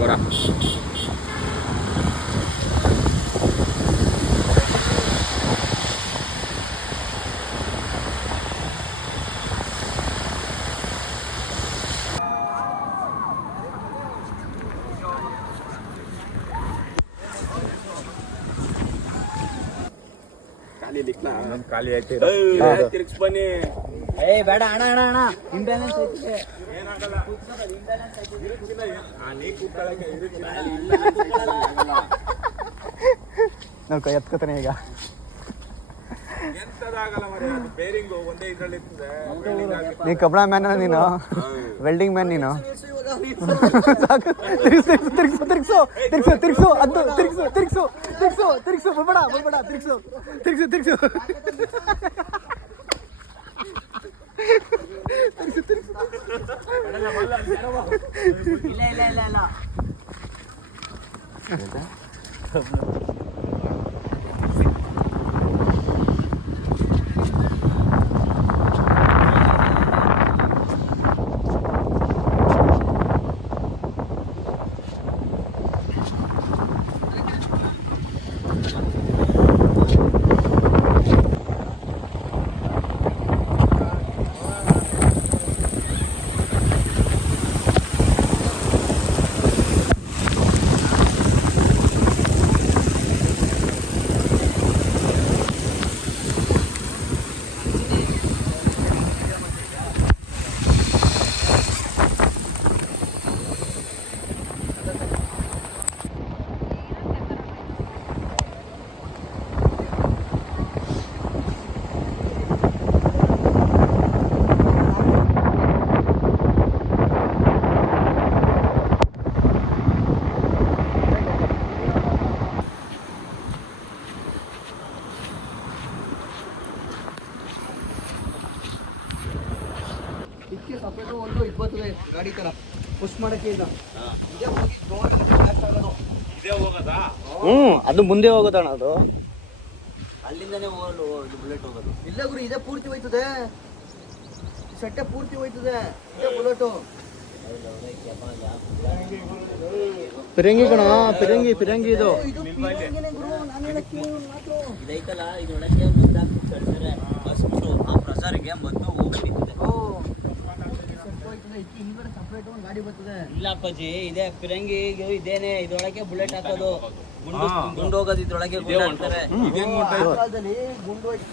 ಗೊರ. ಖಾಲಿ ತಿರ್ಗಿಸ್ ಬನ್ನಿ. ಬೇಡ ಅಣ್ಣ ಅಣ್ಣ ಅಣ್ಣ ಇಂಬ್ಯಾಲೆನ್ಸ್ ಐತಿದೆ. ನಾವು ಕೈ ಎತ್ಕೋತಾನೆ ಈಗ. ನೀ ಕಬ್ಬಣ ಮ್ಯಾನ್ ನೀನು, ವೆಲ್ಡಿಂಗ್ ಮ್ಯಾನ್ ನೀನು. ಸಾಕು, ತಿರ್ಗಿಸು ತಿರ್ಗಿಸು ತಿರ್ಗಿಸು ತಿರ್ಗಿಸು ಅದು ತಿರ್ಗಿಸು ತಿರ್ಗಿಸು ತಿರ್ಗಿಸು ತಿರ್ಗಿಸು ಬರ್ಬೇಡ ಬರ್ಬೇಡ ತಿರ್ಗಿಸು ತಿರ್ಗಿಸು ತಿರ್ಗಿಸು ಇಲ್ಲ ಇಲ್ಲ ಇಲ್ಲ ಇಲ್ಲ. ಒಂದು ಇದು ಬರ್ತದೆ ಗಾಡಿ ತರ ಪುಷ್ ಮಾಡಕ್ಕೆ. ಇಲ್ಲ ಅದು ಮುಂದೆ ಹೋಗೋದಣ್ಣ. ಅದು ಅಲ್ಲಿಂದನೇ ಹೋಗಲು ಬುಲೆಟ್ ಹೋಗೋದು. ಇಲ್ಲ ಗುರು, ಇದೇ ಪೂರ್ತಿ ಹೋಯ್ತದೆ, ಸೆಟ್ಟೆ ಪೂರ್ತಿ ಹೋಯ್ತದೆ ಇದೇ ಬುಲೆಟು. ಫಿರಂಗಿ ಕಣ, ಫಿರಂಗಿ ಫಿರಂಗಿ ಇದು. ಇದು ಪಿರಂಗಿನೇ ಗುರು, ನಾನು ಹೇಳಕ್ಕೆ ಮಾತು. ಇದೈತಲ್ಲ ಇದರೊಳಗೆ ಮದ್ದು ಹಾಕಿ ಕಳ್ಸಿದ್ರೆ ಬಸ್ಬಿಟ್ಟು ಆ ಪ್ರಸಾರಿಗೆ ಮದ್ದು ಹೋಗ್ಬಿಟ್ಟಿದೆ. ಹಿಂದ್ಗಡೆ ಸಪ್ರೇಟ್ ಒಂದು ಗಾಡಿ ಬರ್ತದೆ. ಇಲ್ಲ ಅಪ್ಪಾಜಿ, ಇದೇ ಫಿರಂಗಿ ಇದೇನೆ, ಇದ್ರೊಳಗೆ ಬುಲೆಟ್ ಹಾಕೋದು, ಗುಂಡು ಹೋಗೋದು ಇದ್ರೊಳಗೆ ಗುಂಡು ಹಾಕ್ತಾರೆ. ಗುಂಡು ಹೋಯ್ತು